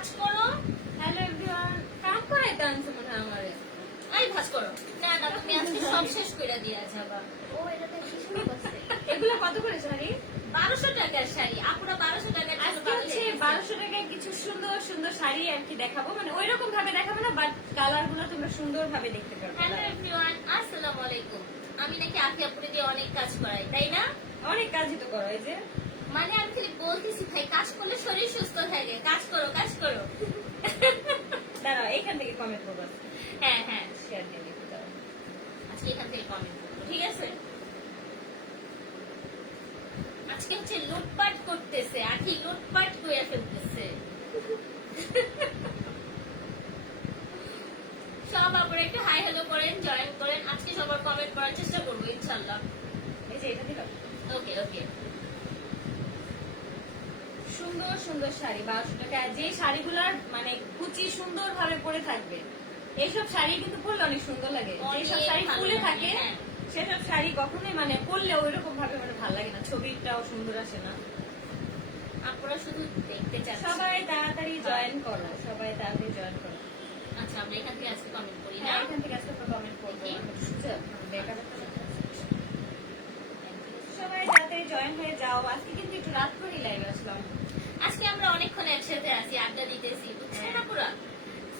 ভাজ করো হ্যালো কাম করাই তো আনছে মনে হয় আমারে আই ভাজ করো। না না তুমি আজকে সব শেষ করে দিয়ে যাবা ও এটা তো কি সুন্দর এগুলো কত করে শাড়ি? বারোশো টাকার শাড়ি। আপুরা বারোশো টাকার আজকে হচ্ছে বারোশো টাকায় কিছু সুন্দর সুন্দর শাড়ি আর কি দেখাবো। মানে ওই রকম ভাবে দেখাবো না বাট কালারগুলো তোমরা সুন্দর ভাবে দেখতে পারবে হ্যালো এভরিওয়ান আসসালামু আলাইকুম। আমি নাকি আখি আপুরে দিয়ে অনেক কাজ করাই তাই না? অনেক কাজই তো করো এই যে। মানে আমি খালি বলতেছি ভাই কাজ করলে শরীর সুস্থ থাকে। কাজ করো কাজ করো। দাঁড়াও এখান থেকে কমেন্ট করব। হ্যাঁ হ্যাঁ। শেয়ার দিয়ে দেখতে দাও। আজকে এখান থেকে কমেন্ট করব ঠিক আছে? আজকে হচ্ছে লুটপাট করতেছে আখি লুটপাট করে ফেলতেছে। সব একটু হাই হ্যালো করেন জয়েন করেন। আজকে সবার কমেন্ট করার চেষ্টা করব ইনশাল্লাহ এই যে এটা দিলাম। ওকে ওকে সুন্দর সুন্দর শাড়ি বারোশো টাকা। যে শাড়িগুলার মানে কুচি সুন্দর ভাবে পরে থাকবে এইসব শাড়ি কিন্তু পরলে অনেক সুন্দর লাগে। যেসব শাড়ি ফুলে থাকে হ্যাঁ। সেসব শাড়ি কখনোই মানে পরলে ওই রকম ভাবে মানে ভালো লাগে না। ছবিটাও সুন্দর আসে না। আপনারা শুধু দেখতে চান। সবাই তাড়াতাড়ি জয়েন করো সবাই তাড়াতাড়ি জয়েন করো। আচ্ছা আমরা এখান থেকে আজকে কমেন্ট করি না? হ্যাঁ এখান থেকে আজকে কমেন্ট করব। সবাই তাড়াতাড়ি জয়েন হয়ে যাও আজকে কিন্তু একটু রাত করেই লাইভ আসলাম। আজকে আমরা অনেকক্ষণ একসাথে আছি আড্ডা দিতেছি বুঝছেন।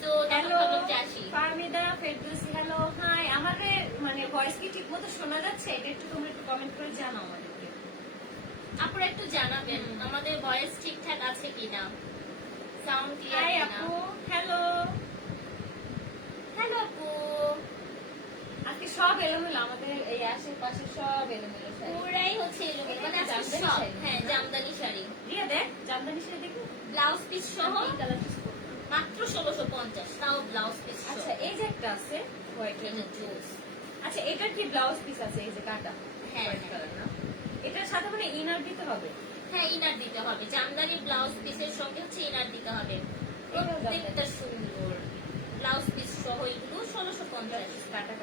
তো হ্যালো ভাবলাম যে আসি ফারমিদা ফেরদৌসি হ্যালো হাই আমাদের মানে ভয়েস কি ঠিক মতো শোনা যাচ্ছে? এটা একটু তোমরা একটু কমেন্ট করে জানাও আমাদেরকে। আপনারা একটু জানাবেন আমাদের ভয়েস ঠিকঠাক আছে কিনা? সাউন্ড ক্লিয়ার কিনা? আপু হ্যালো হ্যালো আপু। আজকে সব এলোমেলো আমাদের এই আশেপাশে সব এলোমেলো পুরাই হচ্ছে মানে আজকে জামদানি সব হ্যাঁ জামদানি শাড়ি। রিয়া দেখ জামদানি শাড়ি দেখি ব্লাউজ পিস সহ। মাত্র ষোলোশো পঞ্চাশ তাও ব্লাউজ পিস আচ্ছা এই যে একটা আছে হোয়াইট এটা জুস আচ্ছা এটার কি ব্লাউজ পিস আছে এই যে কাটা? হ্যাঁ, হ্যাঁ। এটার সাথে মানে ইনার দিতে হবে? হ্যাঁ ইনার দিতে হবে। জামদানি ব্লাউজ পিসের সঙ্গে হচ্ছে ইনার দিতে হবে। প্রত্যেকটা সুন্দর ব্লাউজ পিস সহ এগুলো ষোলোশো পঞ্চাশ। কাটা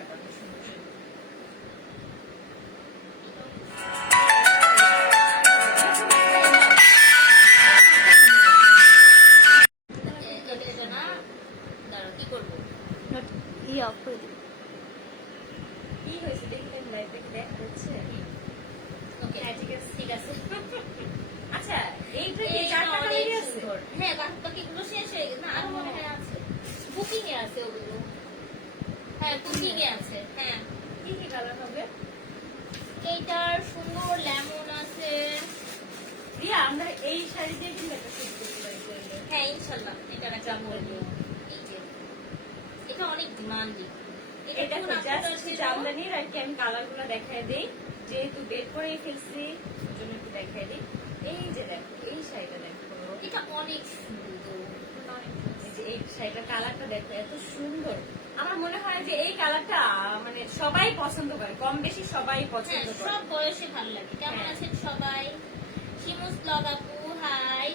আমি কালারগুলো দেখাই দিই। যেহেতু বের করে ফেলছি জন্য একটু দেখাই দিই। এই যে দেখো এই শাড়িটা দেখো। এটা অনেক সুন্দর। এই শাড়িটার কালারটা দেখো এত সুন্দর। আমার মনে হয় যে এই কালারটা মানে সবাই পছন্দ করে কম বেশি সবাই হ্যাঁ পছন্দ করে। সব বয়সে ভালো লাগে। কেমন হ্যাঁ। আছেন সবাই? শিমুস ব্লগ আপু হাই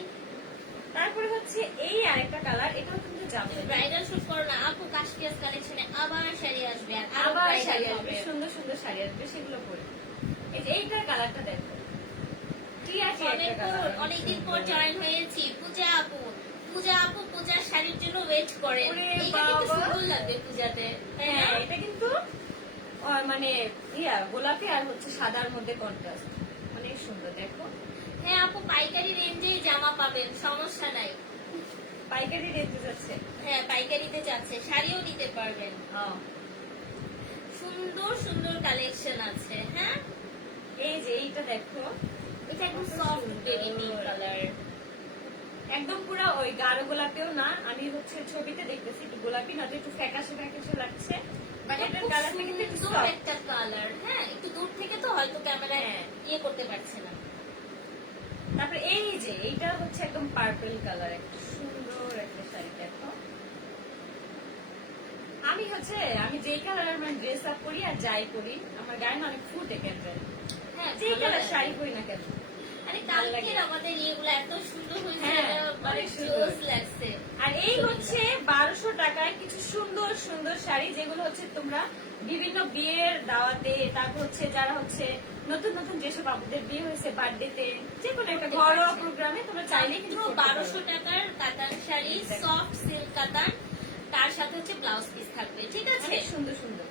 তারপরে হচ্ছে এই আরেকটা কালার এটাও কিন্তু জামদানি ব্রাইডাল শুট করো না আপু কাশপিয়াস কালেকশনে আবার শাড়ি আসবে আর আবার শাড়ি আসবে সুন্দর সুন্দর শাড়ি আসবে সেগুলো পরে। এই যে এইটার কালারটা দেখো। কি আছে অনেক একটা কালার অনেকদিন পর জয়েন হয়েছি। পূজা আপু পূজা আপু পূজার শাড়ির জন্য ওয়েট করে ওরে এইটা কিন্তু বাবা। সুন্দর লাগবে পূজাতে। হ্যাঁ এটা কিন্তু মানে ইয়া গোলাপি আর হচ্ছে সাদার মধ্যে কন্ট্রাস্ট অনেক সুন্দর দেখো। হ্যাঁ আপু পাইকারি রেঞ্জেই জামা পাবেন সমস্যা নাই। পাইকারি যাচ্ছে। হ্যাঁ পাইকারিতে যাচ্ছে। শাড়িও নিতে পারবেন। হ্যাঁ। সুন্দর সুন্দর কালেকশন আছে হ্যাঁ? এই যে এইটা দেখো। এটা একদম সফট বেবি পিঙ্ক কালার একদম পুরো ওই গাঢ় গোলাপিও না। আমি হচ্ছে ছবিতে দেখতেছি একটু গোলাপি না একটু ফ্যাকাশে ফ্যাকাশে লাগছে। বাট এটার কালারটা কিন্তু সুন্দর একটা কালার হ্যাঁ? একটু দূর থেকে তো হয়তো ক্যামেরায়। ইয়ে করতে পারছে না। তারপরে এই যে এইটা হচ্ছে একদম পার্পল কালার একটা সুন্দর একটা শাড়ি দেখো আমি হচ্ছে আমি যেই কালারের মানে ড্রেস আপ করি আর যাই করি আমার গায়ে না অনেক ফুটে কেন হ্যাঁ যেই কালার শাড়ি পরি না কেন? আমাদের ইয়েগুলো এত সুন্দর হ্যাঁ, মানে অনেক সুন্দর। জোস লাগছে। আর এই হচ্ছে বারোশো টাকায় কিছু সুন্দর সুন্দর শাড়ি যেগুলো হচ্ছে তোমরা বিভিন্ন বিয়ের দাওয়াতে তারপর হচ্ছে যারা হচ্ছে নতুন নতুন যেসব বিয়ে হয়েছে বার্থডেতে যে কোনো একটা ঘরোয়া প্রোগ্রামে তোমরা চাইলে কিন্তু। বারোশো টাকার কাতান শাড়ি সফট সিল্ক কাতান তার সাথে হচ্ছে ব্লাউজ পিস থাকবে ঠিক আছে? সুন্দর সুন্দর।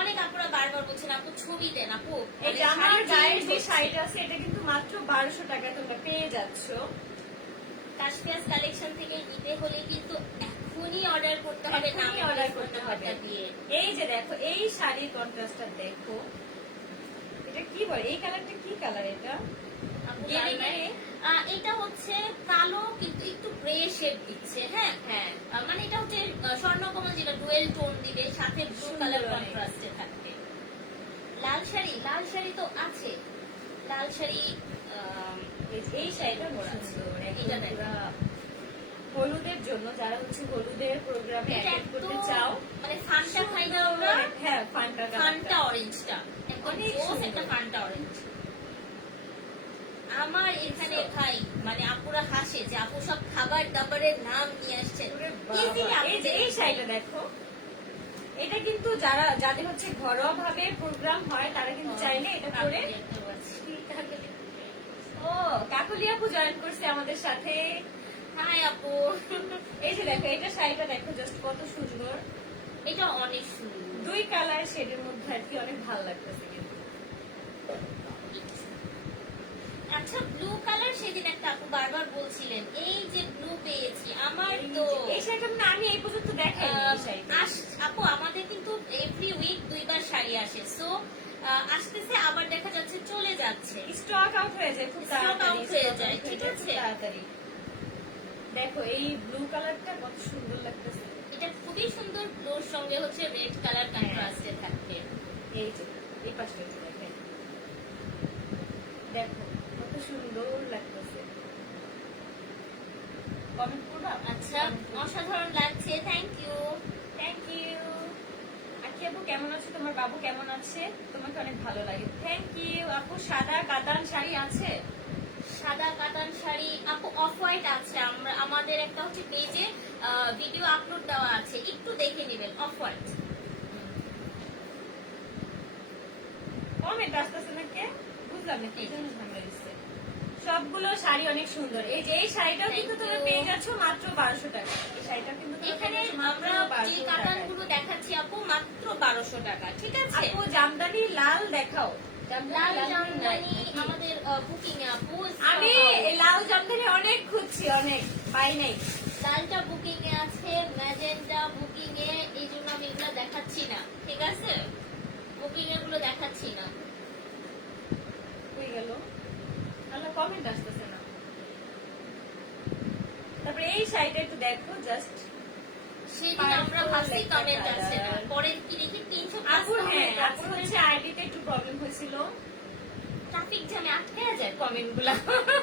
অনেক আপুরা বারবার বলছেন আপু ছবি দেন আপু এই মানে আমার গায়ের যে। শাড়িটা আছে এটা কিন্তু মাত্র বারোশো টাকায় তোমরা পেয়ে যাচ্ছ। কাশপিয়াস কালেকশন থেকে নিতে হলে কিন্তু এখনই অর্ডার করতে হবে না order করতে হবে। দিয়ে। এই যে দেখো এই শাড়ির কন্ট্রাস্টটা দেখো। এটা কি বলে? এই কালারটা কি কালার এটা? এটা হচ্ছে গ্রে শেড দিচ্ছে হ্যাঁ? হ্যাঁ। মানে এটা হচ্ছে স্বর্ণকমল যেটা ডুয়েল টোন দিবে সাথে ব্লু কালার কন্ট্রাস্টে থাকবে। লাল শাড়ি লাল শাড়ি তো আছে। লাল শাড়ি এই শাড়িটা আছে। এটা হলুদের জন্য যারা হচ্ছে হলুদের প্রোগ্রামে করতে চাও মানে ফান্টা খাই না? আমরা হ্যাঁ ফান্টা ফান্টা অরেঞ্জটা অনেক একটা ফান্টা অরেঞ্জ আমার এখানে ভাই মানে আপুরা হাসে যে আপু সব খাবার দাবারের নাম নিয়ে আসছেন। এই শাড়িটা দেখো। এটা কিন্তু যারা যাদের হচ্ছে ঘরোয়া ভাবে প্রোগ্রাম হয় তারা কিন্তু চাইলে এটা করে। ও কাকুলি আপু জয়েন করছে আমাদের সাথে। হাই আপু। এই যে দেখো এটা শাড়িটা দেখো জাস্ট কত সুন্দর। এটা অনেক সুন্দর। দুই কালার শেডের মধ্যে আর কি অনেক ভালো লাগতেছে কিন্তু। আচ্ছা ব্লু কালার সেদিন একটা আপু বারবার বলছিলেন এই যে ব্লু পেয়েছি আমার তো এই শাড়িটা মানে আমি এই পর্যন্ত আস- আপু আমাদের কিন্তু এভরি উইক দুইবার শাড়ি আসে সো আসতেছে আবার দেখা যাচ্ছে চলে যাচ্ছে। স্টক আউট হয়ে যায় খুব তাড়াতাড়ি হয়ে যায়, ঠিক আছে? তাড়াতাড়ি। দেখো এই ব্লু কালারটা কত সুন্দর লাগতেছে। এটা খুবই সুন্দর ব্লুর সঙ্গে হচ্ছে রেড কালার কন্ট্রাস্টে থাকবে এই যে এই পাশটা দেখেন দেখো সুন্দর লাগতেছে। কমেন্ট করবা? আচ্ছা অসাধারণ লাগছে থ্যাংক ইউ থ্যাংক ইউ আখি আপু কেমন আছো? তোমার বাবু কেমন আছে? তোমাকে অনেক ভালো লাগে। থ্যাংক ইউ আপু সাদা কাতান শাড়ি আছে? সাদা কাতান শাড়ি। আপু অফ হোয়াইট আছে। আমরা আমাদের একটা হচ্ছে পেজে ভিডিও আপলোড দেওয়া আছে। একটু দেখে নেবেন অফ হোয়াইট কমেন্ট আসতেছে না কে বুঝলাম না কি জন্য ঝামেলা দিচ্ছে। সবগুলো শাড়ি অনেক সুন্দর। এই যে এই শাড়িটাও কিন্তু তোমরা পেয়ে যাচ্ছ মাত্র বারোশো টাকা। এই শাড়িটা কিন্তু এখানে আমরা যে 1200 কাতান টাকায়। গুলো দেখাচ্ছি আপু মাত্র বারোশো টাকা ঠিক আছে? আপু জামদানি লাল দেখাও। লাল জামদানি জামদানি আমাদের বুকিং আপু আমি লাল জামদানি অনেক খুঁজছি অনেক। পাই নাই। লালটা বুকিং এ আছে ম্যাজেন্টা বুকিং এ এই জন্য আমি এগুলো দেখাচ্ছি না ঠিক আছে? বুকিং এগুলো দেখাচ্ছি না। হয়ে গেল। কমেন্ট আসতেছে না। তারপরে এই শাড়িটা একটু দেখো জাস্ট সেদিন আমরা ভাবছি কমেন্ট আছে না। পরে কি দেখি? আপুর হ্যাঁ আপুর হচ্ছে আইডিতে একটু প্রবলেম হয়েছিল। ট্রাফিক জ্যামে আটকে যায় কমেন্টগুলা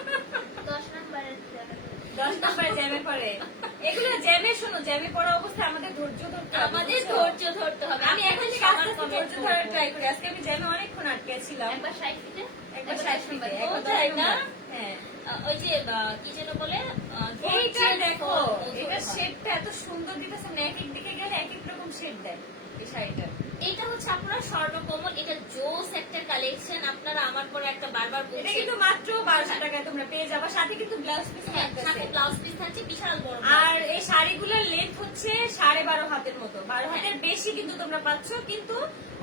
দশ নম্বরের দশ নম্বরে জ্যামে পড়ে। এগুলো জ্যামে শোনো জ্যামে পড়া অবস্থায় আমাদের ধৈর্য ধরতে আমাদের ধৈর্য ধরতে হবে। আমি এখন থেকে আস্তে আস্তে ধৈর্য ধরার ট্রাই করি। আজকে আমি জ্যামে অনেকক্ষণ আটকে ছিলাম একবার ষাট ফিটে একবার একবার ষাট দশ একবার ও দশ তাই না হ্যাঁ। ওই যে কি যেন বলে এইটা দেখো এটা শেডটা এত সুন্দর দিতেছে না এক এক দিকে গেলে এক এক রকম শেড দেয় এই শাড়িটা। এটা হচ্ছে আপনার স্বর্ণকমল এটা জোস একটা কালেকশন আপনারা আমার পরে একটা বারবার এটা বলছেন কিন্তু মাত্র বারোশো টাকায় তোমরা পেয়ে যাবা। সাথে কিন্তু ব্লাউজ পিস হ্যাঁ, সাথে ব্লাউজ পিস থাকছে বিশাল বড় আর এই শাড়িগুলোর লেন্থ হচ্ছে সাড়ে বারো হাতের মতো। বারো হাতের বেশি কিন্তু তোমরা পাচ্ছ কিন্তু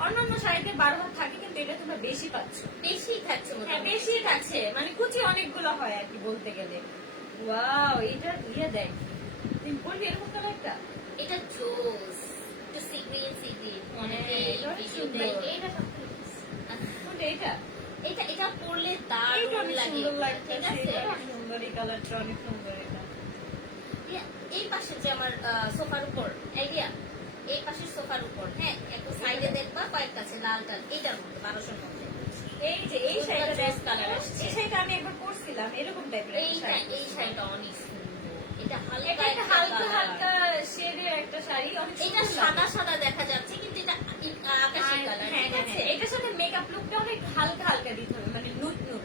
অন্যান্য শাড়িতে বারো হাত থাকে কিন্তু এটা তোমরা বেশি পাচ্ছ। বেশি থাকছে হ্যাঁ বেশি থাকছে। মানে কুচি অনেকগুলো হয় আর কি বলতে গেলে। ওয়াও এটা ইয়ে দেয় তুমি বলবি এরকম কালারটা এটা জোস একটু সিগ্রিন সিগ্রিন অনেকে হ্যাঁ, এটা এটা এটা এটা পরলে দারুণ লাগে। ঠিক আছে? সুন্দর এই কালারটা অনেক সুন্দর এটা। এই- পাশে যে আমার সোফার উপর আইডিয়া এই পাশের সোফার উপর হ্যাঁ? একটু সাইডে দেখবা কয়েকটা আছে লাল টাল এইটার মধ্যে বারোশোর মধ্যে। এই যে এই শাড়িটা দেখো, আসছে। এই শাড়িটা আমি একবার পরছিলাম এরকম টাইপের এই শাড়িটা অনেক এটা হালকা একটা একটা হালকা হালকা শেডের একটা শাড়ি এটা সাদা সাদা দেখা যাচ্ছে কিন্তু এটা আকাশি কালার হ্যাঁ, ঠিক হ্যাঁ, আছে? হ্যাঁ, এটার সাথে মেকআপ লুকটা অনেক হালকা হালকা দিতে হবে মানে নুট নুট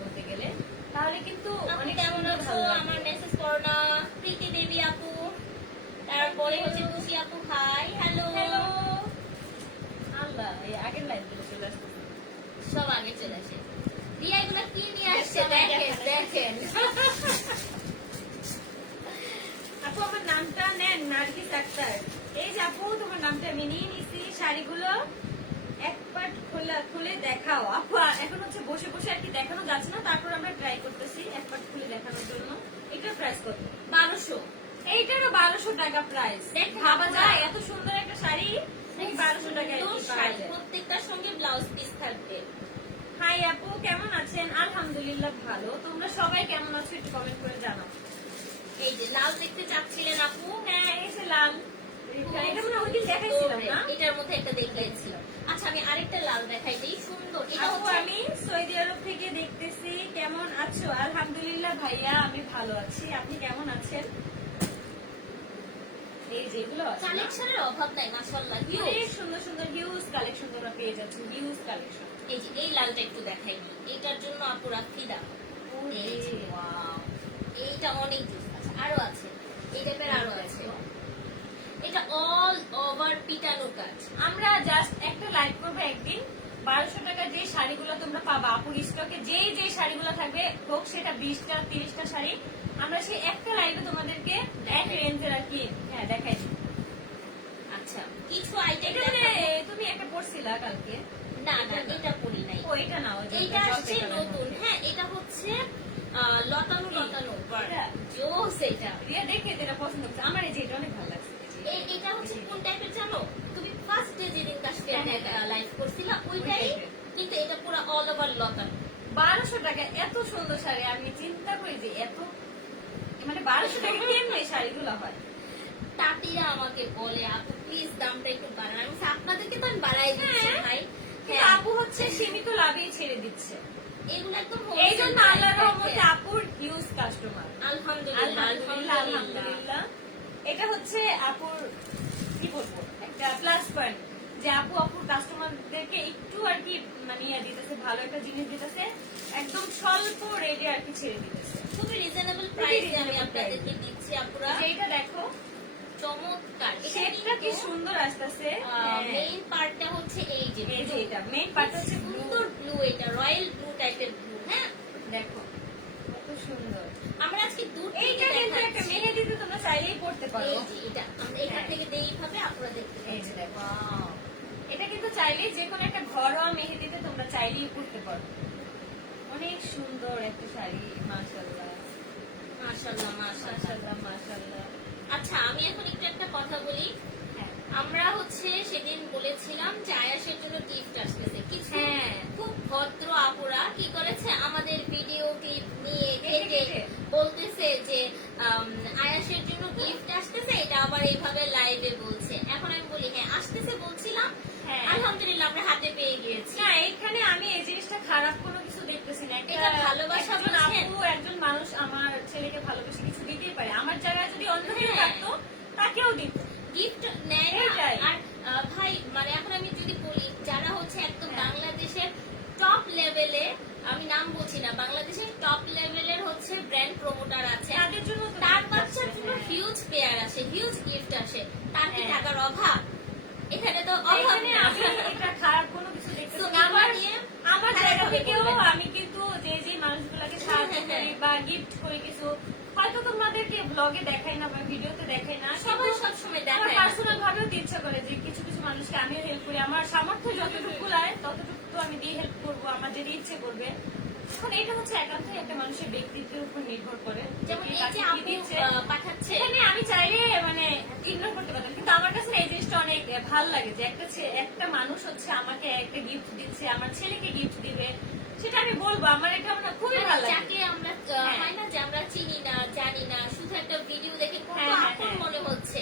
বলতে গেলে। তাহলে কিন্তু অনেক কেমন আছো? আমার মেসেজ করো না প্রীতি দেবী আপু তারপরে হচ্ছে খুশি আপু হাই হ্যালো হ্যালো আল্লাহ এই আগের লাইন চলে আসতেছে। সব আগে চলে আসে। রিয়া এগুলো কি নিয়ে আসছে? সবাই দেখেন দেখানো। আপু আমার নামটা নেন নার্গিস আক্তার এই যে আপু তোমার নামটা আমি নিয়ে নিছি। শাড়িগুলো এক খুলে খুলে দেখাও। আপু এখন হচ্ছে বসে বসে আর কি দেখানো যাচ্ছে না তারপর আমরা ট্রাই করতেছি এক খুলে দেখানোর জন্য। এটার প্রাইস কত? বারোশো। এইটারও বারোশো টাকা প্রাইস ভাবা যায় এত সুন্দর একটা শাড়ি বারোশো টাকায় সুন্দর কি পাওয়া শাড়ি যায়? প্রত্যেকটার সঙ্গে ব্লাউজ পিস থাকবে। হাই আপু কেমন আছেন? আলহামদুলিল্লাহ ভালো। তোমরা সবাই কেমন আছো একটু কমেন্ট করে জানাও। এই যে লাল দেখতে চাচ্ছিলেন আপু? হ্যাঁ এসে লাল। এটা ওইদিন দেখাইছিলাম না? এটার মধ্যে একটা দেখিয়েছিলাম আচ্ছা আমি আরেকটা লাল দেখাই দিই। সুন্দর। এটা হচ্ছে আমি সৌদি আরব থেকে দেখতেছি। কেমন আছো? আলহামদুলিল্লাহ ভাইয়া আমি ভালো আছি। আপনি কেমন আছেন? এই যেগুলো কালেকশনের অভাব নাই মাশাআল্লাহ অনেক সুন্দর সুন্দর হিউজ কালেকশন তোমরা পেয়ে যাচ্ছ হিউজ কালেকশন এই যে এই লালটা একটু দেখাই দিই। এটার জন্য আপুরা ফিদা। এই এইটা অনেক জুস আরও আছে। এই টাইপের আরও আছে। এটা অল ওভার পিটানো কাজ আমরা জাস্ট একটা লাইভ করব একদিন। বারোশো টাকা যে শাড়িগুলো তোমরা পাবা আপুর স্টকে যে যে শাড়িগুলো থাকবে হোক সেটা বিশটা তিরিশটা শাড়ি আমরা সেই একটা লাইভে তোমাদেরকে এক রেঞ্জের আর কি হ্যাঁ দেখাই। আচ্ছা কিছু আইটেম মানে তুমি একটা পড়ছিলা কালকে? না না এটা পরি নাই। ও এটা নাও এটা আসছে নতুন। হ্যাঁ এটা হচ্ছে লতানো লতানো। জোস এটা রিয়া দেখে এটা পছন্দ করছে। আমার এই যে এটা অনেক ভালো লাগছে। এটা হচ্ছে কোন টাইপের জানো? তুমি ফার্স্ট ডে যেদিন কাশ্মীর। লাইভ করছিলা ওইটাই কিন্তু এটা পুরো অল ওভার লতানো। বারোশো টাকা এত সুন্দর শাড়ি। আমি চিন্তা করি যে এত মানে বারোশো টাকা কেমন এই শাড়িগুলো হয়? তাঁতিরা আমাকে বলে আপু প্লিজ দামটা একটু বাড়ান। আমি আপনাদেরকে তো আমি বাড়াই দিচ্ছি হ্যাঁ। ভাই। হ্যাঁ। আপু হচ্ছে সীমিত লাভেই ছেড়ে দিচ্ছে। এগুলো একদম এই জন্য wholesale রহমতে আপুর হিউজ কাস্টমার আলহামদুলিল্লাহ আলহামদুলিল্লাহ আলহামদুলিল্লাহ। আলহামদুলিল্লাহ। এটা হচ্ছে আপুর কি বলব একটা প্লাস পয়েন্ট যে আপু আপুর কাস্টমারদেরকে একটু আর কি মানে ইয়ে দিতেছে ভালো একটা জিনিস দিতেছে একদম স্বল্প রেটে আর কি ছেড়ে দিতেছে। খুবই রিজনেবল প্রাইসে আমি আপনাদেরকে দিচ্ছি আপুরা। এইটা দেখো চমৎকার। শেপটা কি সুন্দর আসতেছে? হ্যাঁ। মেইন পার্টটা হচ্ছে এই যে এই যে এটা মেইন পার্ট হচ্ছে সুন্দর ব্লু এটা রয়্যাল ব্লু টাইপের ব্লু হ্যাঁ? দেখো কত সুন্দর। আমরা আজকে থেকে এইটা কিন্তু একটা মেহেদিতে তোমরা চাইলেই পড়তে পারো। এই যে এটা আমরা এখান হ্যাঁ। থেকে দেই এইভাবে আপনারা দেখতে এই যে দেখো। এটা কিন্তু চাইলেই যে কোনো একটা ঘরোয়া মেহেদিতে তোমরা চাইলেই পড়তে পারো। অনেক সুন্দর একটা শাড়ি মাশাআল্লাহ মাশাআল্লাহ। মাশাআল্লাহ মাশাআল্লাহ। আচ্ছা আমি এখন একটু একটা কথা বলি। আমরা হচ্ছে সেদিন বলেছিলাম যে আয়াসের জন্য গিফট আসতেছে। কিছু হ্যাঁ। খুব ভদ্র আপুরা কি করেছে? আমাদের ভিডিও ক্লিপ নিয়ে কেটে। বলতেছে যে আয়াসের জন্য গিফট আসতেছে এটা আবার এইভাবে লাইভে বলছে। এখন আমি বলি হ্যাঁ আসতেছে বলছিলাম। হ্যাঁ। আলহামদুলিল্লাহ আমরা হাতে পেয়ে গিয়েছি। না এখানে আমি এই জিনিসটা খারাপ কোনো কিছু দেখতেছি না। এটা ভালোবাসা একজন আপু একজন মানুষ আমার ছেলেকে ভালোবেসে কিছু দিতেই পারে। আমার জায়গায় যদি অন্য কেউ হ্যাঁ। থাকতো তাকেও দিত। গিফট নেয় না আর ভাই মানে এখন আমি যদি বলি যারা হচ্ছে একদম হ্যাঁ। বাংলাদেশের টপ লেভেলে আমি নাম বলছি না বাংলাদেশের টপ লেভেলের হচ্ছে ব্র্যান্ড প্রমোটার আছে তাদের জন্য তার বাচ্চার জন্য। হিউজ পেয়ার আসে হিউজ গিফট আসে তার কি হ্যাঁ। টাকার অভাব এখানে তো অভাব না এটা খারাপ কোনো কিছু না। আমার আমার জায়গা থেকেও আমি কিন্তু যে যে মানুষগুলোকে সাহায্য হ্যাঁ, হ্যাঁ, করি বা গিফট করি কিছু হয়তো তোমাদেরকে ব্লগে দেখাই না বা ভিডিওতে দেখাই না সবাই সবসময় আমার দেখায় পার্সোনাল ভাবেও ইচ্ছা করে যে কিছু কিছু মানুষকে আমিও হেল্প করি। আমার সামর্থ্য যতটুকু লাগে ততটুকু তো আমি দিয়ে হেল্প করব আমার যদি ইচ্ছে করবে। এখন এটা হচ্ছে একান্তই একটা মানুষের ব্যক্তিত্বের উপর নির্ভর করে যেমন এই যে কি আপু দিচ্ছে। আহ, পাঠাচ্ছে। এখানে আমি চাইলে মানে ইগনোর করতে পারতাম কিন্তু আমার কাছে এই জিনিসটা অনেক ভালো লাগে যে একটা একটা মানুষ হচ্ছে আমাকে একটা গিফট দিচ্ছে আমার ছেলেকে গিফট দিবে সেটা আমি বলব আমার এটা আমার খুবই ভালো লাগে যাকে আমরা হ্যাঁ। হয় না যে আমরা চিনি না জানি না শুধু একটা ভিডিও দেখে কত হ্যাঁ, হ্যাঁ, আপন হ্যাঁ। মনে হচ্ছে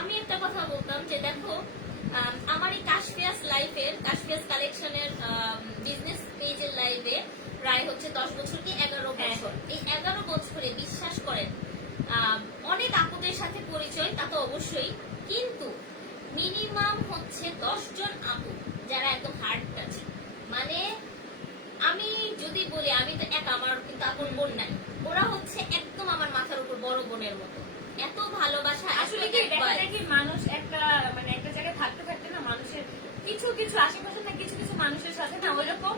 আমি একটা কথা বলতাম যে দেখো আম, আমার এই কাশপিয়াস লাইফের কাশপিয়াস কালেকশনের বিজনেস পেজের লাইভে প্রায় হচ্ছে দশ বছর কি এগারো হ্যাঁ। বছর এই এগারো বছরে বিশ্বাস করেন অনেক আপুদের সাথে পরিচয় তা তো অবশ্যই কিন্তু মিনিমাম হচ্ছে দশ জন আপু যারা একদম হার্ড টাচ মানে আমি যদি বলি আমি তো এক আমার কিন্তু আপন বোন নাই। ওরা হচ্ছে একদম আমার মাথার উপর বড় বোনের মতো। এত ভালোবাসা আসলে কি কি মানুষ একটা মানে একটা জায়গায় থাকতে থাকতে না মানুষের কিছু কিছু আশেপাশে না কিছু কিছু মানুষের সাথে না ওইরকম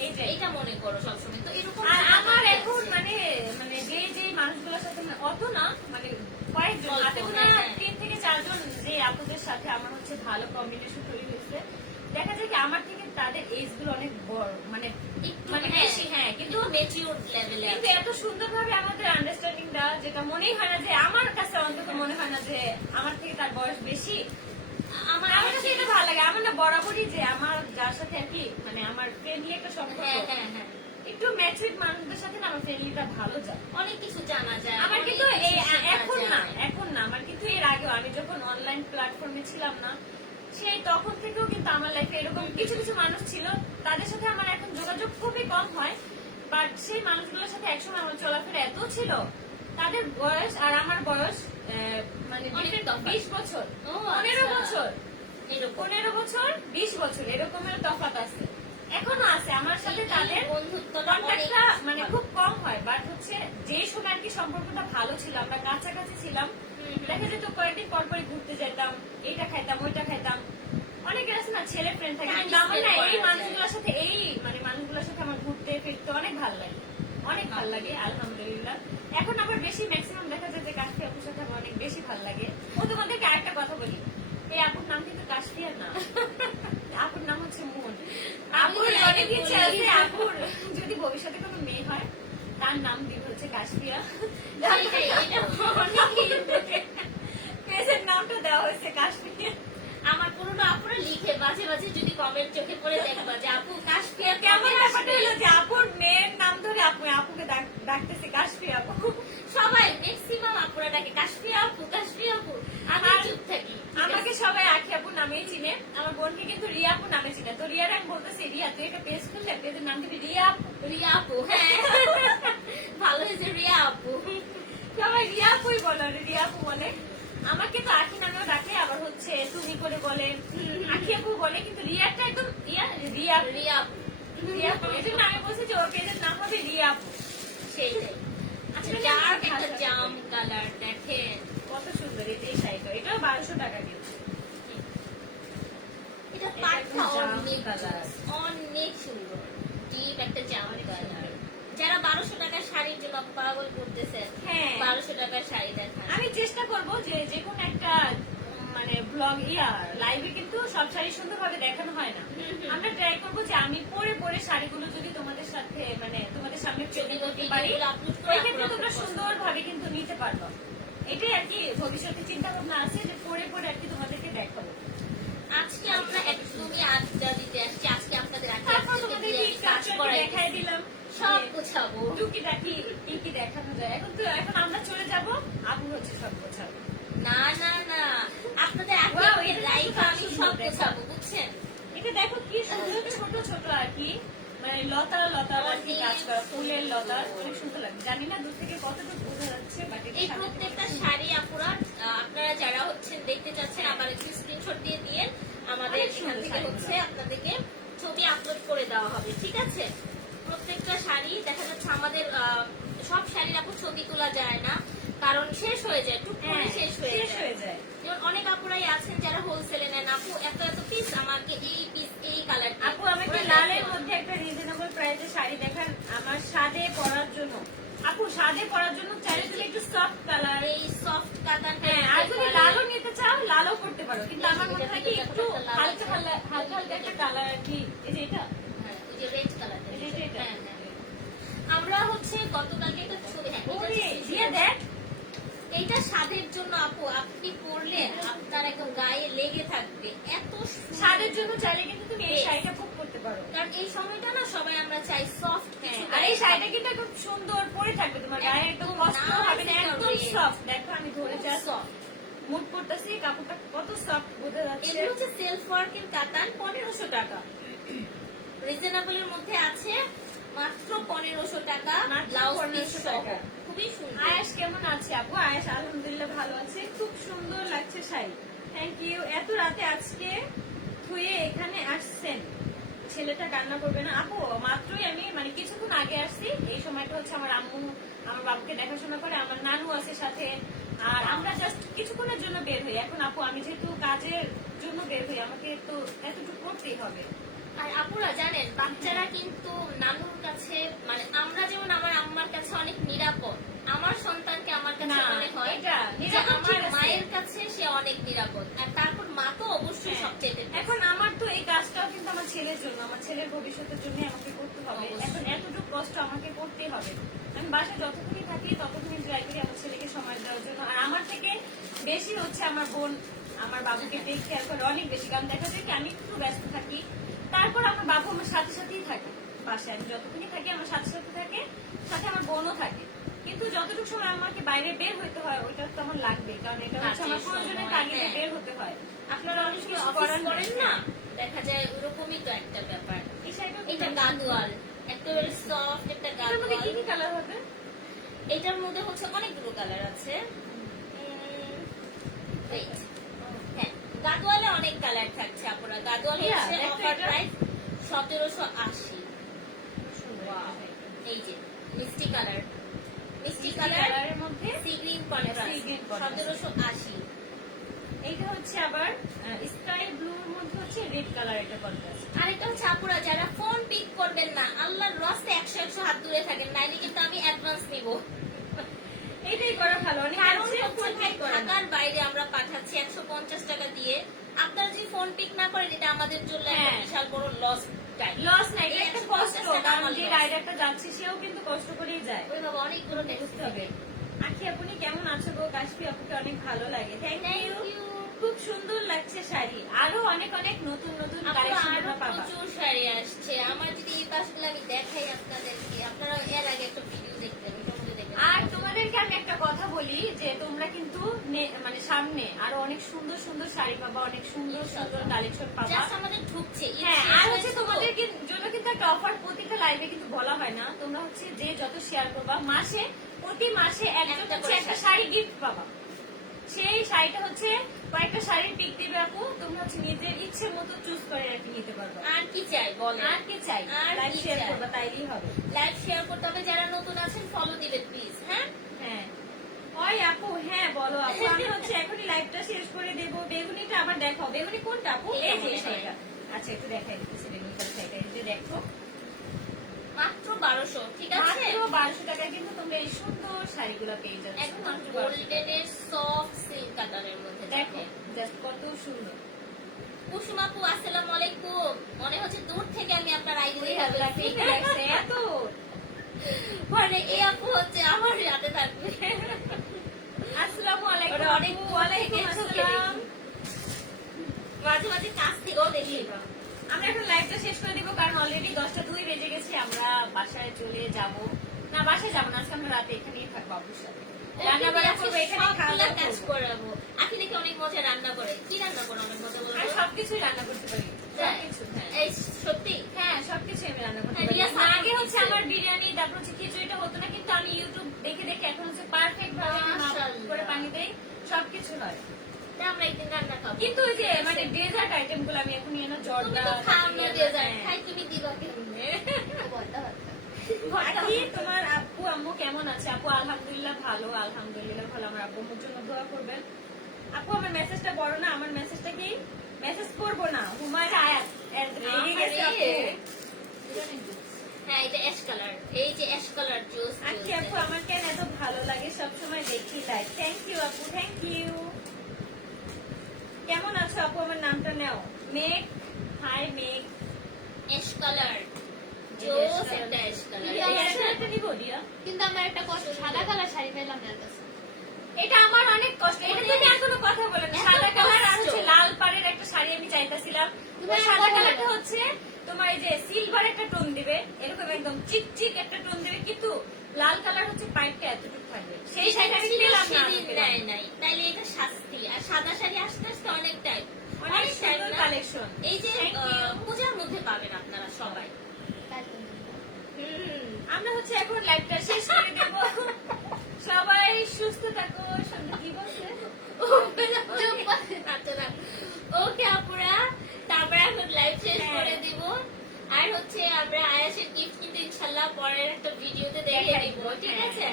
এইটাই। এটা মনে করো সবসময়। তো এরকম আর আমার এখন মানে মানে যে যে মানুষগুলোর সাথে মানে অত না মানে কয়েকজন হাতে গোনা হ্যাঁ, হ্যাঁ। তিন থেকে চারজন যে আপুদের সাথে আমার হচ্ছে ভালো কম্বিনেশন তৈরি হয়েছে দেখা যায় কি আমার থেকে তাদের এজগুলো অনেক বড় মানে মানে বেশি। হ্যাঁ কিন্তু মেচিউর লেভেলে কিন্তু এত সুন্দরভাবে আমাদের আন্ডারস্ট্যান্ডিংটা যেটা মনেই হয় না যে আমার কাছে অন্তত মনে হয় না যে আমার থেকে তার বয়স বেশি। আমার আমার কাছে এটা ভালো লাগে। আমার না বরাবরই যে আমার যার সাথে আর কি মানে আমার ফ্রেন্ডলি একটা সম্পর্ক। হ্যাঁ হ্যাঁ হ্যাঁ। একটু ম্যাচুইড মানুষদের সাথে না আমার ফ্রেন্ডলিটা ভালো যায়। অনেক কিছু জানা যায় আমার কিন্তু এখন না এখন না আমার কিন্তু এর আগেও আমি যখন অনলাইন প্ল্যাটফর্মে ছিলাম না সেই তখন থেকেও কিন্তু আমার লাইফে এরকম কিছু কিছু মানুষ ছিল। তাদের সাথে আমার এখন যোগাযোগ খুবই কম হয় বাট সেই মানুষগুলোর সাথে একসময় আমার চলাফেরা এত ছিল। তাদের বয়স আর আমার বয়স মানে। বিশ বছর। পনেরো আচ্ছা। বছর। পনেরো বছর বিশ বছর এরকমের তফাৎ আছে। এখনও আছে। আমার সাথে তাদের বন্ধুত্বটা মানে খুব কম হয় বাট হচ্ছে যে সময় আর কি সম্পর্কটা ভালো ছিল আমরা কাছাকাছি ছিলাম। দেখা যেত কয়েকদিন পর পরই ঘুরতে যেতাম এইটা খাইতাম ওইটা খাইতাম। অনেকের আছে না ছেলে ফ্রেন্ড থাকে Time কিন্তু আমার না এই মানুষগুলোর সাথে এই মানে মানুষগুলোর সাথে আমার ঘুরতে ফিরতে অনেক ভালো লাগে। অনেক ভালো লাগে আলহামদুলিল্লাহ। এখন আবার বেশি ম্যাক্সিমাম দেখা যায় যে কাশফি আপুর সাথে আমার অনেক বেশি ভালো লাগে। ও তোমাদেরকে আরেকটা কথা বলি। এই আপুর নাম কিন্তু কাশফিয়ার না। আপুর নাম হচ্ছে মুন। আপুর অনেক ইচ্ছে আছে আপুর যদি ভবিষ্যতে কোনো মেয়ে হয় তার নাম দিব হচ্ছে কাশফিয়া। এটা দেওয়া হয়েছে কাশফিয়া আমার পুরোনো আপুরা লিখে মাঝে মাঝে যদি কমেন্ট চোখে পড়ে দেখবা যে আপু কাশ্মীর কেমন ব্যাপারটা হলো যে আপুর মেয়ের নাম ধরে আপু আপুকে ডাকতেছে কাশফিয়া আপু। সবাই ম্যাক্সিমাম আপুরা ডাকে কাশ্মীর আপু কাশ্মীর আপু আমি চুপ থাকি আমাকে সবাই আখি আপু নামেই চিনে। আমার বোনকে কিন্তু রিয়া আপু নামে চিনে। তো রিয়ার আমি বলতেছি রিয়া তুই একটা পেজ খুললে পেজের নাম দিবি রিয়া আপু? রিয়া আপু হ্যাঁ। ভালো হয়েছে রিয়া আপু। সবাই রিয়া আপুই বলে রিয়া আপু বলে। আমাকে তো আখি নামেও ডাকে আবার হচ্ছে তুমি করে বলে। আখি আপু বলে কিন্তু রিয়াটা একদম রিয়া রিয়া রিয়া। রিয়া আপু এই জন্য আমি বলছি যে ওর পেজের নাম হবে রিয়া আপু। সেইটাই আচ্ছা একটা জাম কালার দেখেন। কত সুন্দর এই এই শাড়িটা এটাও বারোশো টাকা দিয়েছে এটা এটা পাটটা অনেক colour। অনেক সুন্দর। ডিপ একটা জাম কালার যারা বারোশো টাকার শাড়ির জন্য পাগল করতেছে হ্যাঁ। বারোশো টাকার শাড়ি দেখান। আমি চেষ্টা করব যে যে কোনো একটা মানে ব্লগ ইয়া লাইভে কিন্তু সব শাড়ি সুন্দরভাবে দেখানো হয় না। আমরা ট্রাই করব যে আমি পরে পরে শাড়িগুলো যদি তোমাদের সাথে মানে তোমাদের সামনে ছবি করতে পারি ভিডিওগুলো আপলোড করে ওই ক্ষেত্রে আপলোড তোমরা সুন্দরভাবে কিন্তু নিতে পারব। এটাই আর কি ভবিষ্যতে চিন্তা ভাবনা আছে যে পরে পরে আর কি তোমাদেরকে দেখাবো। আজকে আমরা একদমই আড্ডা দিতে আসছি আজকে আপনাদের দেখাই দিলাম। সব গোছাবো। টুকিটাকি কি কি দেখানো যায়? এখন তো এখন আমরা চলে যাব আপু হচ্ছে সব গোছাবো। না না না আপনাদের লাইভ তো আমি সব। গোছাবো বুঝছেন? এটা দেখো কি সুন্দর ছোট ছোট আর কি। মানে লতা লতা আর কি করা ফুলের লতা অনেক সুন্দর লাগে জানি না দূর থেকে কতটুকু বোঝা যাচ্ছে বাট এই প্রত্যেকটা শাড়ি আপুরা আপনারা যারা হচ্ছেন দেখতে চাচ্ছেন আমার একটু স্ক্রিনশট দিয়ে দিয়ে আমাদের এখান থেকে হচ্ছে আপনাদেরকে ছবি আপলোড করে দেওয়া হবে ঠিক আছে? প্রত্যেকটা শাড়ি দেখা যাচ্ছে আমাদের সব শাড়ির আপু ছবি তোলা যায় না। কারণ শেষ হয়ে যায় টুক করে হ্যাঁ, শেষ হয়ে যায়। যেমন অনেক আপুরাই আছেন যারা হোলসেলে নেন। আপু এত এত পিস আমাকে এই পিস এই কালার আপু আমাকে লালের মধ্যে একটা রিজনেবল প্রাইসে শাড়ি দেখান। আমার সাদে পরার জন্য। আপু সাদে পরার জন্য চাইলে তুমি একটু সফট কালার এই সফট কাতান হ্যাঁ আর যদি লালও নিতে চাও লালও করতে পারো। কিন্তু আমার মনে হয় কি একটু হালকা হালকা হালকা হালকা একটা কালার কি। এই যে এটা যে রেড কালার এই যে এটা হ্যাঁ, হ্যাঁ। আমরা হচ্ছে গতকালকে একটা ছবি হ্যাঁ, এটা ওরে, হচ্ছে দিয়ে দেখ। এইটা স্বাদের জন্য আপু আপনি পরলে আপনার একদম গায়ে লেগে থাকবে। এত সুন্দর। জন্য চাইলে কিন্তু তুমি এই শাড়িটা খুব করতে পারো। কারণ এই সময়টা না সবাই আমরা চাই সফট আর এই শাড়িটা কিন্তু একদম সুন্দর পরে থাকবে তোমার গায়ে একদম একদম কষ্ট হবে না একদম সফট দেখো আমি ধরে যা সফট মুড করতেছি কাপড়টা কত সফট বোঝা যাচ্ছে। এগুলো হচ্ছে সেলফ ওয়ার্কের কাতান পনেরোশো টাকা। রিজনেবলের মধ্যে আছে। মাত্র পনেরোশো টাকা ব্লাউজ 1500 টাকা। খুবই সুন্দর। আয়াস কেমন আছে আপু? আয়াস আলহামদুলিল্লাহ ভালো আছে। খুব সুন্দর লাগছে শাড়ি। থ্যাংক ইউ এত রাতে আজকে ধুয়ে এখানে আসছেন। ছেলেটা কান্না করবে না। আপু মাত্রই আমি মানে কিছুক্ষণ আগে আসছি। এই সময়টা হচ্ছে আমার আম্মু আমার বাবুকে দেখাশোনা করে আমার নানু আছে সাথে। আর আমরা জাস্ট কিছুক্ষণের জন্য বের হই। এখন আপু আমি যেহেতু কাজের জন্য বের হই আমাকে তো এতটুকু করতেই হবে। আর আপুরা জানেন বাচ্চারা কিন্তু নানুর কাছে মানে আমরা যেমন আমার আম্মার কাছে অনেক নিরাপদ আমার সন্তানকে আমার কাছে মনে হয় আমার মায়ের কাছে সে অনেক নিরাপদ। আর তারপর মা তো অবশ্যই হ্যাঁ। সবচেয়ে এখন আমার তো এই কাজটাও কিন্তু আমার ছেলের জন্য আমার ছেলের ভবিষ্যতের জন্য আমাকে করতে হবে। এখন এতটুকু কষ্ট আমাকে করতেই হবে। আমি বাসায় যতক্ষণই থাকি ততক্ষণই ট্রাই করি আমার ছেলেকে সময় দেওয়ার জন্য। আর আমার থেকে বেশি হচ্ছে আমার বোন আমার বাবুকে কেয়ার করে অনেক বেশি। কারণ দেখা যায় কি আমি একটু ব্যস্ত থাকি তারপর আমার বাবু আমার সাথে সাথেই থাকে বাসায়। আমি যতক্ষণই থাকি আমার সাথে সাথে থাকে সাথে আমার বোনও থাকে। কিন্তু যতটুকু সময় আমাকে বাইরে বের হতে হয় ওইটা তো আমার লাগবে কারণ এটা হচ্ছে আমার কাজের প্রয়োজনের সময়, তাগিদে হ্যাঁ। বের হতে হয়। আপনারা অনেক কিছু করার করেন না? দেখা যায় ওরকমই তো একটা ব্যাপার। এটা একেবারে সফট একটা কি কি কালার হবে? এটার মধ্যে হচ্ছে অনেকগুলো কালার আছে. হ্যাঁ গাদোয়ালে অনেক কালার থাকছে আপনারা। গাদোয়াল হচ্ছে অফার প্রাইস সতেরোশো আশি। এই যে মিষ্টি কালার। মিষ্টি কালারের মধ্যে সি গ্রিন কন্ট্রাস্ট। সতেরোশো আশি। এইটা হচ্ছে আবার স্কাই ব্লুর মধ্যে হচ্ছে রেড কালার এটা কন্ট্রাস্ট আরেকটা হচ্ছে আপুরা যারা ফোন পিক করবেন না আল্লাহর রস্তে একশো একশো হাত দূরে থাকেন নাইলে কিন্তু আমি অ্যাডভান্স নিব এইটাই করা ভালো অনেক কারণ আছে হচ্ছে ফোন ভাই পিক করে না। ঢাকার বাইরে আমরা পাঠাচ্ছি একশো পঞ্চাশ টাকা দিয়ে। আপনারা যদি ফোন পিক না করেন এটা আমাদের জন্য একটা হ্যাঁ। বিশাল বড় লস লস নাই একটা কষ্ট। কারণ আমার যে রাইডারটা যাচ্ছে সেও কিন্তু কষ্ট করেই যায়। ওই বাবা অনেকগুলো টেক্সট হবে। আখি আপনি কেমন আছো গো? কাশফি আপুকে অনেক ভালো লাগে। থ্যাংক ইউ খুব সুন্দর লাগছে শাড়ি। আরও অনেক অনেক নতুন নতুন কালেকশন পাবা। প্রচুর শাড়ি আসছে। আমার যদি এই পাশগুলো আমি দেখাই আপনাদেরকে আপনারা এর আগে একটা ভিডিও দেখতেন। দেখবেন আর তোমাদেরকে আমি একটা কথা বলি যে তোমরা কিন্তু মানে সামনে আরও অনেক সুন্দর সুন্দর শাড়ি পাবা অনেক সুন্দর সুন্দর কালেকশন পাবা। আমাদের ঢুকছে হ্যাঁ আর হচ্ছে তোমাদের জন্য কিন্তু একটা অফার প্রতিটা লাইভে কিন্তু বলা হয় না। তোমরা হচ্ছে যে যত শেয়ার করবা মাসে প্রতি মাসে একটা একটা। শাড়ি গিফট পাবা। সেই শাড়িটা হচ্ছে কয়েকটা শাড়ির পিক দিবে আপু তোমরা হচ্ছে নিজের ইচ্ছে মতো চুজ করে আর কি নিতে পারবা। আর কি চাই বলেন। আর কি চাই? আর লাইভ কি শেয়ার? করবা তাইলেই হবে। লাইক শেয়ার করতে হবে যারা নতুন আছেন ফলো দিবেন প্লিজ হ্যাঁ? হ্যাঁ। ওই আপু হ্যাঁ বলো আপু আমি হচ্ছে এখনই লাইভটা শেষ করে দেবো। বেগুনিটা আবার দেখো বেগুনি কোনটা আপু? এই যে শাড়িটা। আচ্ছা একটু দেখাই দিতেছি বেগুনি কালার শাড়িটা এই যে দেখো। মাত্র বারোশো ঠিক আছে? মাত্র বারোশো টাকায় কিন্তু তোমরা এই সুন্দর শাড়িগুলো পেয়ে যাচ্ছ। একদম মাত্র 1200 টাকায়। গোল্ডেনের সফট সিল্ক কালারের মধ্যে দেখো দেখো জাস্ট কত সুন্দর। কুসুমাপু আসসালামু আলাইকুম। মনে হচ্ছে দূর থেকে আমি আপনার এত মানে এই আপু হচ্ছে আমার সাথে থাকবে। আসসালামু আলাইকুম অনেক ওয়ালাইকুম আসসালাম। মাঝে মাঝে কাছ থেকেও দেখি শেষ করে দিব কারণ অলরেডি দশটা দুই বেজে গেছে আমরা বাসায় চলে যাব। না বাসায় যাব না আজকে আমরা রাতে এখানেই থাকব আপুর সাথে রান্না বান্না করব এখানে খাওয়া কাজ করাবো। আখি নাকি অনেক মজা রান্না করে। কি রান্না করে অনেক মজা বলব সবকিছুই রান্না করতে পারি। হ্যাঁ। সবকিছু হ্যাঁ। এই সত্যি? হ্যাঁ সবকিছু আমি রান্না করতে হ্যাঁ, পারি। রিয়া না, সাথে আগে হচ্ছে আমার বিরিয়ানি তারপর হচ্ছে খিচুড়িটা হতো না কিন্তু আমি ইউটিউব দেখে দেখে এখন হচ্ছে পারফেক্ট ভাবে। করে পানি দেই। সবকিছু হয়। আমরা একদিন রান্না খাব। কিন্তু ওই যে মানে ডেজার্ট আইটেমগুলো আমি এখন এনে তুমি তো খাও না ডেজার্ট। খাই তুমি দিবা। কেমনে বলতে হবে আকি তোমার আপু আম্মু কেমন আছে? আপু আলহামদুলিল্লাহ ভালো আলহামদুলিল্লাহ ভালো। আমার আম্মুর জন্য দোয়া করবেন। আপু আমার মেসেজটা বড় না? আমার মেসেজটা কি? মেসেজ করব না। হুমায়রা আয়াত। রেগে গেছে আপু। হ্যাঁ এটা অ্যাশ কালার এই যে অ্যাশ কালার জুস আজকে আপু আমার কেন এত ভালো লাগে? সবসময় দেখি লাইভ থ্যাংক ইউ আপু থ্যাংক ইউ কেমন আছো আপু? আমার নামটা নাও। মেঘ। হাই মেঘ। অ্যাশ কালার জোস একটা অ্যাশ কালার এই এই আমার শাড়িটা নিবো রিয়া কিন্তু আমার একটা কষ্ট সাদা কালার শাড়ি পেলাম না কাছে এটা আমার অনেক কষ্ট। এটা তুমি আর কোনো কথা বলে না। সাদা কালার আর হচ্ছে লাল পাড়ের একটা শাড়ি আমি চাইতেছিলাম। তুমি সাদা কালারটা হচ্ছে তোমার এই যে সিলভার একটা টোন দিবে এরকম একদম চিক চিক একটা টোন দিবে। কিন্তু লাল কালার হচ্ছে পাইপটা এতটুকু থাকবে। সেই শাড়িটা পেলাম না নাই তাইলে এটা শাস্তি। আর সাদা শাড়ি আস্তে আস্তে অনেক টাইম অনেক সুন্দর কালেকশন এই যে পূজার মধ্যে পাবেন আপনারা সবাই। আমরা হচ্ছে এখন লাইভটা শেষ করে দেব। সবাই সুস্থ থাকো সঙ্গে জীবন ওকে আপুরা তারপরে এখন লাইভ শেষ হ্যাঁ। করে দিব। আর হচ্ছে আমরা আয়াসের গিফট কিন্তু ইনশাল্লাহ পরের একটা ভিডিওতে দেখে দিব ঠিক হ্যাঁ। আছে?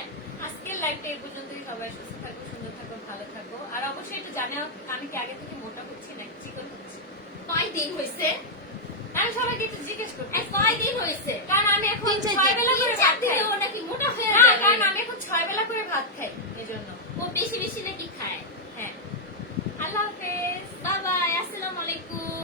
আজকের লাইফটা এই পর্যন্তই সবাই সুস্থ থাকো সুন্দর থাকো ভালো থাকো। আর অবশ্যই এটা জানা আমি কি আগে থেকে মোটা হচ্ছি না চিকন হচ্ছি? কয় দিন হয়েছে? আমি সবাইকে একটু জিজ্ঞেস করি। কয় দিন হয়েছে? কারণ আমি এখন ছয় বেলা করে ভাত খাই। নাকি মোটা হয়ে না কারণ আমি এখন ছয় বেলা করে ভাত খাই এজন্য। ও বেশি বেশি নাকি খায়? হ্যাঁ। আল্লাহ হাফেজ। বাবা আসসালামু আলাইকুম।